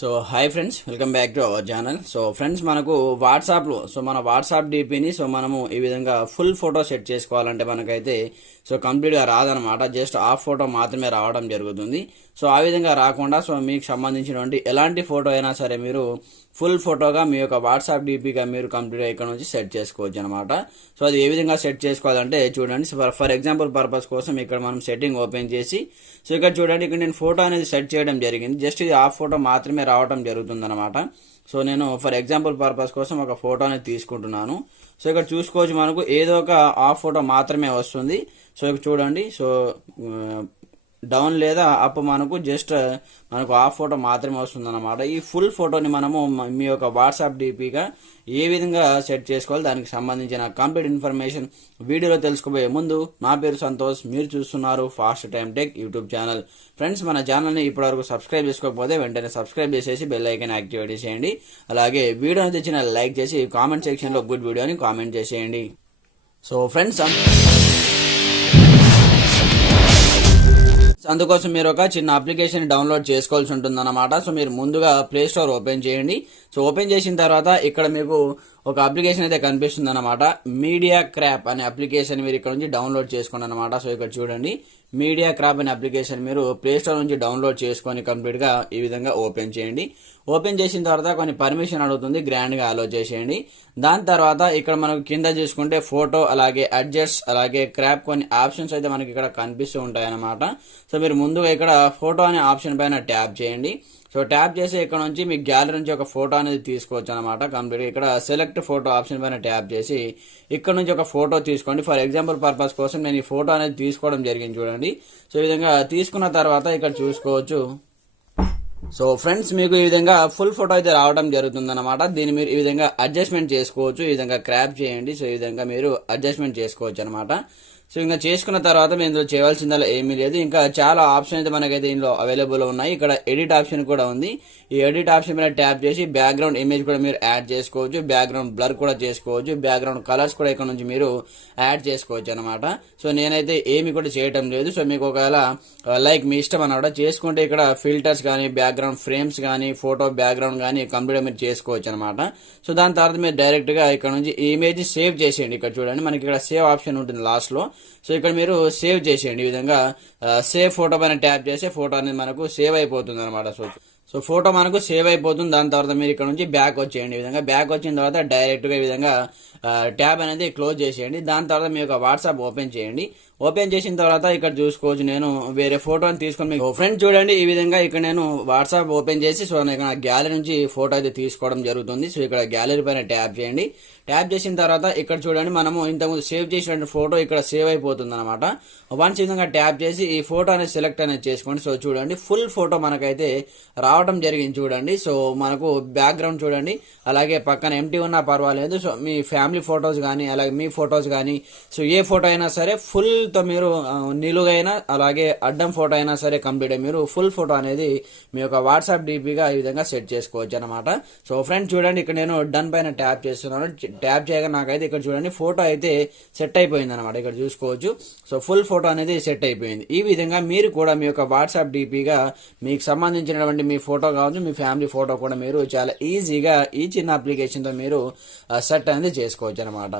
So hi friends, welcome back to our channel. So friends, మనకు వాట్సాప్లో మన WhatsApp డీపీని మనము ఈ విధంగా ఫుల్ ఫోటో సెట్ చేసుకోవాలంటే మనకైతే కంప్లీట్గా రాదనమాట. జస్ట్ హాఫ్ ఫోటో మాత్రమే రావడం జరుగుతుంది. ఆ విధంగా రాకుండా మీకు సంబంధించినటువంటి ఎలాంటి ఫోటో అయినా సరే మీరు ఫుల్ ఫోటోగా మీ యొక్క వాట్సాప్ డీపీగా మీరు కంప్లీట్గా ఇక్కడ నుంచి సెట్ చేసుకోవచ్చు అనమాట. అది ఏ విధంగా సెట్ చేసుకోవాలంటే చూడండి. ఫర్ ఎగ్జాంపుల్ పర్పస్ కోసం ఇక్కడ మనం సెట్టింగ్ ఓపెన్ చేసి ఇక్కడ చూడండి, ఇక్కడ నేను ఫోటో అనేది సెట్ చేయడం జరిగింది. జస్ట్ ఇది హాఫ్ ఫోటో మాత్రమే రావడం జరుగుతుంది అనమాట. నేను ఫర్ ఎగ్జాంపుల్ పర్పస్ కోసం ఒక ఫోటో అనేది తీసుకుంటున్నాను. ఇక్కడ చూసుకోవచ్చు, మనకు ఏదో ఒక హాఫ్ ఫోటో మాత్రమే వస్తుంది. ఇక్కడ చూడండి, డౌన్ లేదా అప్ మనకు హాఫ్ ఫోటో మాత్రమే వస్తుంది అనమాట. ఈ ఫుల్ ఫోటోని మనము మీ యొక్క వాట్సాప్ డీపీగా ఏ విధంగా సెట్ చేసుకోవాలి, దానికి సంబంధించిన కంప్లీట్ ఇన్ఫర్మేషన్ వీడియోలో తెలుసుకోబోయే ముందు, నా పేరు సంతోష్, మీరు చూస్తున్నారు fast time tech YouTube channel. Friends, మన ఛానల్ని ఇప్పటివరకు సబ్స్క్రైబ్ చేసుకోకపోతే వెంటనే సబ్స్క్రైబ్ చేసేసి బెల్ ఐకాన్ యాక్టివేట్ చేసేయండి. అలాగే వీడియోని తెచ్చిన లైక్ చేసి కామెంట్ సెక్షన్లో గుడ్ వీడియోని కామెంట్ చేసేయండి. ఫ్రెండ్స్, అందుకోసం మీరు ఒక చిన్న అప్లికేషన్ డౌన్లోడ్ చేసుకోవాల్సి ఉంటుందన్నమాట. మీరు ముందుగా ప్లే స్టోర్ ఓపెన్ చేయండి. ఓపెన్ చేసిన తర్వాత ఇక్కడ మీకు ఒక అప్లికేషన్ అయితే కనిపిస్తుంది అనమాట. మీడియా క్రాప్ అనే అప్లికేషన్ మీరు ఇక్కడ నుంచి డౌన్లోడ్ చేసుకోండి అనమాట. ఇక్కడ చూడండి, మీడియా క్రాప్ అనే అప్లికేషన్ మీరు ప్లే స్టోర్ నుంచి డౌన్లోడ్ చేసుకొని కంప్లీట్ గా ఈ విధంగా ఓపెన్ చేయండి. ఓపెన్ చేసిన తర్వాత కొన్ని పర్మిషన్ అడుగుతుంది, గ్రాండ్ గా అలో చేసేయండి. దాని తర్వాత ఇక్కడ మనకు కింద చూసుకుంటే ఫోటో, అలాగే అడ్జస్ట్, అలాగే క్రాప్ కొన్ని ఆప్షన్స్ అయితే మనకి ఇక్కడ కనిపిస్తూ ఉంటాయి అనమాట. మీరు ముందుగా ఇక్కడ ఫోటో అనే ఆప్షన్ పైన ట్యాప్ చేయండి. ట్యాప్ చేసి ఇక్కడ నుంచి మీ గ్యాలరీ నుంచి ఒక ఫోటో అనేది తీసుకోవచ్చు అనమాట. కంప్లీట్ ఇక్కడ సెలెక్ట్ ఫోటో ఆప్షన్ పైన ట్యాప్ చేసి ఇక్కడ నుంచి ఒక ఫోటో తీసుకోండి. ఫర్ ఎగ్జాంపుల్ పర్పస్ కోసం నేను ఈ ఫోటో అనేది తీసుకోవడం జరిగింది. చూడండి, ఈ విధంగా తీసుకున్న తర్వాత ఇక్కడ చూసుకోవచ్చు. ఫ్రెండ్స్, మీకు ఈ విధంగా ఫుల్ ఫోటో అయితే రావడం జరుగుతుంది అనమాట. దీన్ని మీరు ఈ విధంగా అడ్జస్ట్మెంట్ చేసుకోవచ్చు. ఈ విధంగా క్రాప్ చేయండి. ఈ విధంగా మీరు అడ్జస్ట్మెంట్ చేసుకోవచ్చు అనమాట. ఇంకా చేసుకున్న తర్వాత మీరు ఇందులో చేయవలసిందలా ఏమీ లేదు. ఇంకా చాలా ఆప్షన్ అయితే మనకైతే ఇందులో అవైలబుల్ ఉన్నాయి. ఇక్కడ ఎడిట్ ఆప్షన్ కూడా ఉంది. ఈ ఎడిట్ ఆప్షన్ మీద ట్యాప్ చేసి బ్యాక్గ్రౌండ్ ఇమేజ్ కూడా మీరు యాడ్ చేసుకోవచ్చు, బ్యాక్గ్రౌండ్ బ్లర్ కూడా చేసుకోవచ్చు, బ్యాక్గ్రౌండ్ కలర్స్ కూడా ఇక్కడ నుంచి మీరు యాడ్ చేసుకోవచ్చు అనమాట. నేనైతే ఏమి కూడా చేయటం లేదు. మీకు ఒకవేళ లైక్ మీ ఇష్టం అనమాట చేసుకుంటే ఇక్కడ ఫిల్టర్స్ కానీ, బ్యాక్గ్రౌండ్ ఫ్రేమ్స్ కానీ, ఫోటో బ్యాక్గ్రౌండ్ కానీ కంప్లీట్ మీరు చేసుకోవచ్చు అనమాట. దాని తర్వాత మీరు డైరెక్ట్ గా ఇక్కడ నుంచి ఈ ఇమేజ్ సేవ్ చేసేయండి. ఇక్కడ చూడండి, మనకి ఇక్కడ సేవ్ ఆప్షన్ ఉంటుంది లాస్ట్ లో. ఇక్కడ మీరు సేవ్ చేసేయండి. ఈ విధంగా సేవ్ ఫోటో పైన ట్యాప్ చేస్తే ఫోటో అనేది మనకు సేవ్ అయిపోతుంది అనమాట. ఫోటో మనకు సేవ్ అయిపోతుంది. దాని తర్వాత మీరు ఇక్కడ నుంచి బ్యాక్ వచ్చేయండి. ఈ విధంగా బ్యాక్ వచ్చిన తర్వాత డైరెక్ట్ గా ఈ విధంగా ట్యాబ్ అనేది క్లోజ్ చేసేయండి. దాని తర్వాత మీ యొక్క వాట్సాప్ ఓపెన్ చేయండి. ఓపెన్ చేసిన తర్వాత ఇక్కడ చూసుకోవచ్చు, నేను వేరే ఫోటోని తీసుకొని మీకు ఫ్రెండ్ చూడండి, ఈ విధంగా ఇక్కడ నేను వాట్సాప్ ఓపెన్ చేసి గ్యాలరీ నుంచి ఫోటో అయితే తీసుకోవడం జరుగుతుంది. ఇక్కడ గ్యాలరీ పైన ట్యాప్ చేయండి. ట్యాప్ చేసిన తర్వాత ఇక్కడ చూడండి, మనము ఇంతకుముందు సేవ్ చేసిన ఫోటో ఇక్కడ సేవ్ అయిపోతుంది అనమాట. వన్స్ ఈ విధంగా ట్యాప్ చేసి ఈ ఫోటో అనేది సెలెక్ట్ అనేది చేసుకోండి. చూడండి, ఫుల్ ఫోటో మనకైతే రావడం జరిగింది. చూడండి, మనకు బ్యాక్గ్రౌండ్ చూడండి, అలాగే పక్కన ఎంటీ ఉన్నా పర్వాలేదు. మీ ఫ్యామిలీ ఫొటోస్ కానీ, అలాగే మీ ఫొటోస్ కానీ, ఏ ఫోటో అయినా సరే ఫుల్ తో మీరు నిలుగైనా అలాగే అడ్డం ఫోటో అయినా సరే కంప్లీట్ మీరు ఫుల్ ఫోటో అనేది మీ యొక్క వాట్సాప్ డీపీగా ఈ విధంగా సెట్ చేసుకోవచ్చు అనమాట. ఫ్రెండ్స్ చూడండి, ఇక్కడ నేను డన్ పైన ట్యాప్ చేస్తున్నాను. ట్యాప్ చేయగా నాకైతే ఇక్కడ చూడండి ఫోటో అయితే సెట్ అయిపోయింది అనమాట. ఇక్కడ చూసుకోవచ్చు, ఫుల్ ఫోటో అనేది సెట్ అయిపోయింది. ఈ విధంగా మీరు కూడా మీ యొక్క వాట్సాప్ డీపీగా మీకు సంబంధించినటువంటి మీ ఫోటో కావచ్చు, మీ ఫ్యామిలీ ఫోటో కూడా మీరు చాలా ఈజీగా ఈ చిన్న అప్లికేషన్ తో మీరు సెట్ అనేది చేసుకోవచ్చు అనమాట.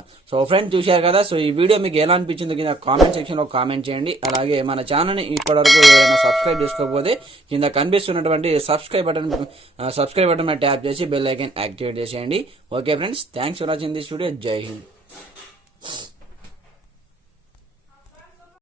ఫ్రెండ్స్ చూశారు కదా. ఈ వీడియో మీకు ఎలా అనిపించింది కింద కామెంట్ సెక్షన్ లో కామెంట్ చేయండి. అలాగే మన ఛానల్ ని ఇప్పటివరకు ఎవరైనా సబ్స్క్రైబ్ చేసుకోకపోతే కింద కనిపిస్తున్నటువంటి సబ్స్క్రైబ్ బటన్ మీద ట్యాప్ చేసి బెల్ ఐకాన్ యాక్టివేట్ చేసేయండి. Okay friends, thanks for watching this video. జై హింద్.